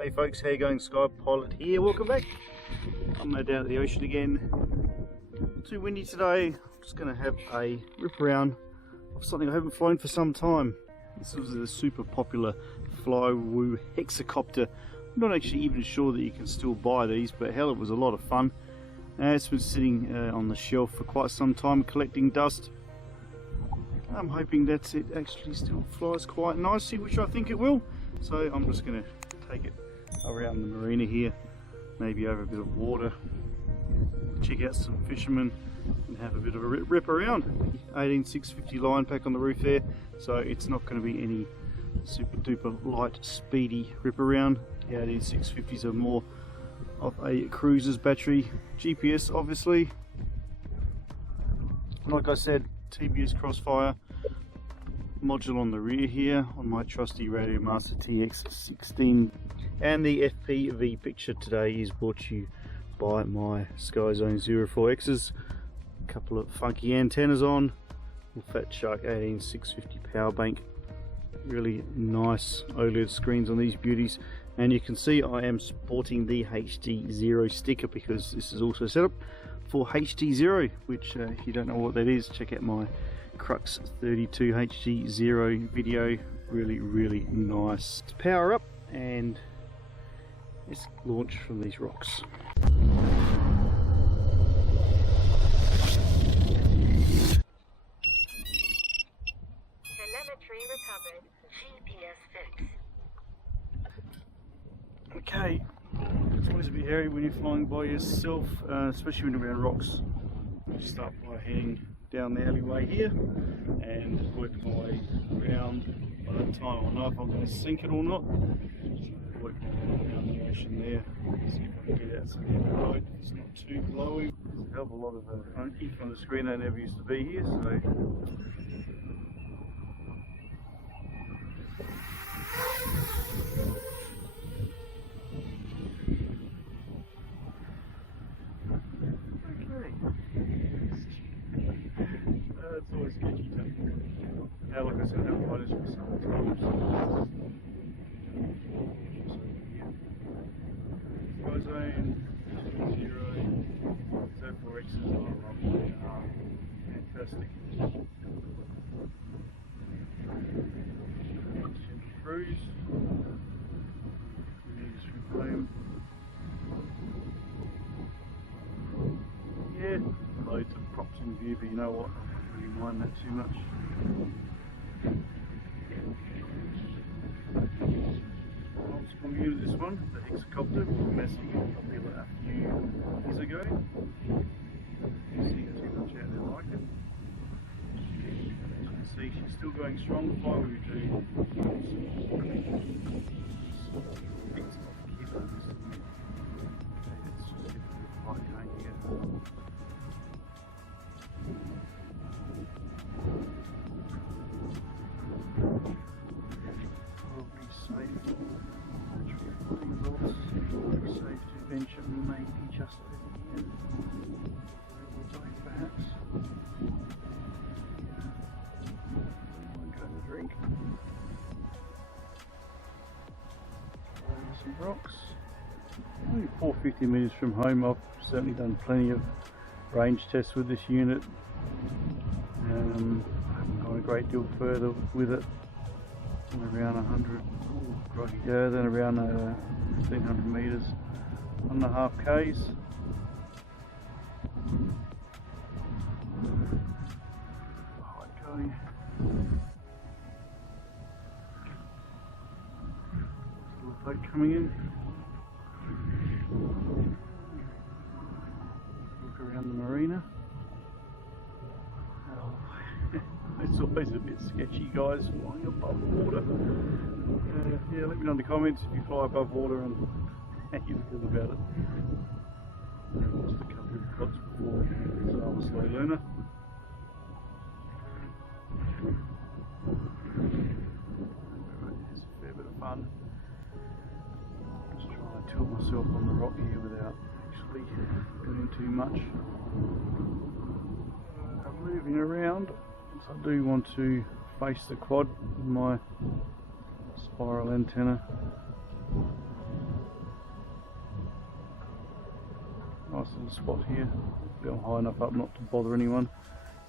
Hey folks, how you going? Skypilot here, welcome back. I'm down at the ocean again. Not too windy today. I'm just going to have a rip around of something I haven't flown for some time. This was the super popular Flywoo HexaCopter. I'm not actually even sure that you can still buy these, but hell, it was a lot of fun. It's been sitting on the shelf for quite some time collecting dust. I'm hoping that it actually still flies quite nicely, which I think it will. So I'm just going to take it around the marina here, maybe over a bit of water, check out some fishermen and have a bit of a rip around. 18650 line pack on the roof there, so it's not going to be any super duper light speedy rip around. The 18650s are more of a cruiser's battery, GPS obviously. Like I said, TBS crossfire module on the rear here on my trusty Radio Master TX16, and the FPV picture today is brought to you by my Skyzone 04X's. A couple of funky antennas on, Fat Shark 18650 power bank, really nice OLED screens on these beauties, and you can see I am sporting the HD0 sticker because this is also set up for HD0, which if you don't know what that is, check out my Crux 32 HD0 video. Really nice. Let's power up and let's launch from these rocks. Telemetry recovered. GPS fixed. Okay, it's always a bit hairy when you're flying by yourself, especially when you're around rocks. I'll start by heading down the alleyway here and work my way around. By that time I'll know if I'm going to sink it or not. Work my way around the ocean there, see if I can get out some of the road. It's not too blowy. There's a hell of a lot of ink on the screen that never used to be here, so it's always sketchy too. Now, like I said, I've tried this for some time. Skyzone 0, 04X's are lovely, fantastic. Cruise. Views from home. Yeah, loads of props in view, but you know what? Really mind that too much. I'll just come into this one, the HexaCopter, massive popular a few years ago. You see too much out there like it. As you can see, she's still going strong. Flywoo do. It's not killer. It's just quite can't get. Probably safe. Safe to venture, maybe just over here. Perhaps. Might go and drink. Some rocks. Only 450 metres from home. I've certainly done plenty of range tests with this unit. I haven't gone a great deal further with it. Around 100, then around 1500 metres, 1.5 k's. Hard going. Little boat coming in. Look around the marina. It's always a bit sketchy, guys, flying above water. Yeah, let me know in the comments if you fly above water and how you feel about it. I've lost a couple of spots before, so I'm a slow learner. It's a fair bit of fun. Just trying to tilt myself on the rock here without actually doing too much. I'm moving around. I do want to face the quad with my spiral antenna. good spot here. I'm high enough up not to bother anyone. A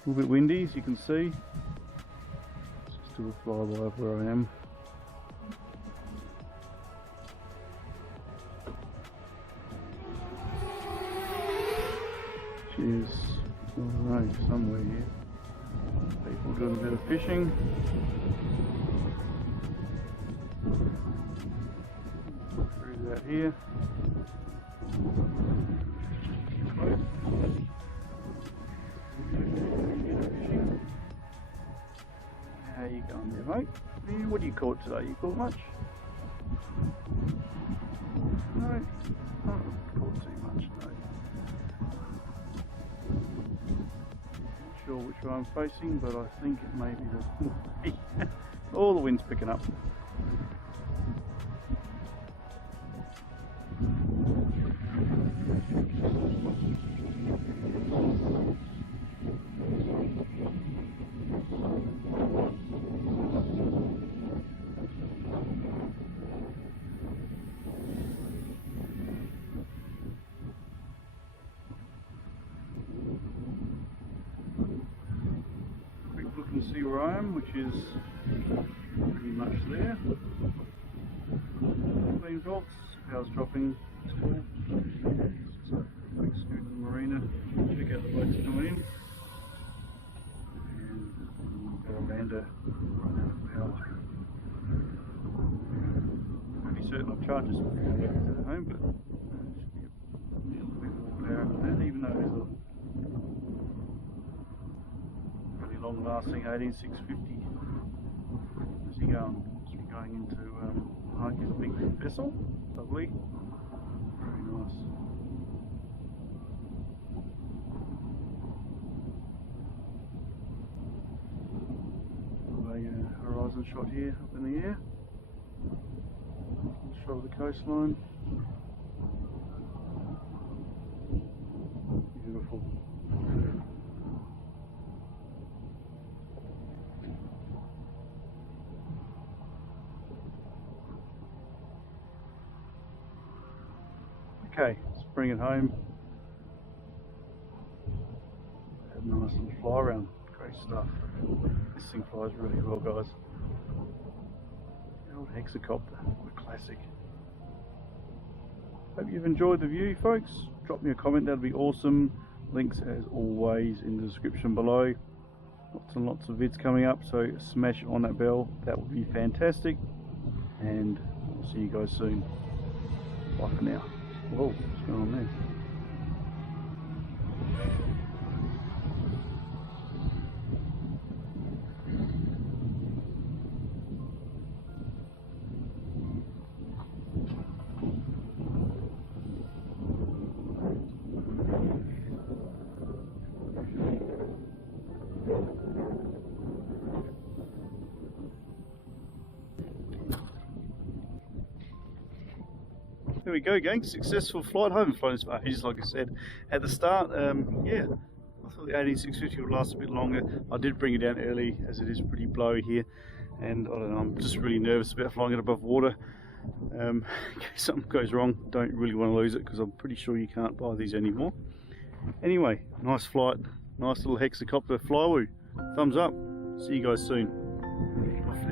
little bit windy, as you can see. Let's just do a flyby of where I am. Which is, I don't know, somewhere here. People doing a bit of fishing. Through that here. How you going there, mate? What do you caught today? You caught much? No, not caught too much, no. Not sure which way I'm facing, but I think it may be the all the wind's picking up. And see where I am, which is pretty much there. Clean drops, power's dropping, it's cool. So, quick scoot to the marina, check out the boats coming in. And got a lander run out of power. Pretty certain I've charged this at home, but should be a little bit more power than that, even though there's a long lasting 18650. Where's he going? Must be going into his big vessel. Lovely. Very nice. A horizon shot here up in the air. Shot of the coastline. Beautiful. Okay, let's bring it home. Have a nice little fly around. Great stuff. This thing flies really well, guys. The old HexaCopter, what a classic. Hope you've enjoyed the view, folks. Drop me a comment, that'd be awesome. Links as always in the description below. Lots and lots of vids coming up, so smash on that bell. That would be fantastic. And I'll see you guys soon. Bye for now. Whoa, what's going on there? There we go, gang. Successful flight home. Flown for ages, like I said at the start. Yeah, I thought the 18650 would last a bit longer. I did bring it down early as it is pretty blowy here, and I don't know, I'm just really nervous about flying it above water. In case something goes wrong, don't really want to lose it because I'm pretty sure you can't buy these anymore. Anyway, nice flight, nice little HexaCopter Flywoo. Thumbs up. See you guys soon. Off now.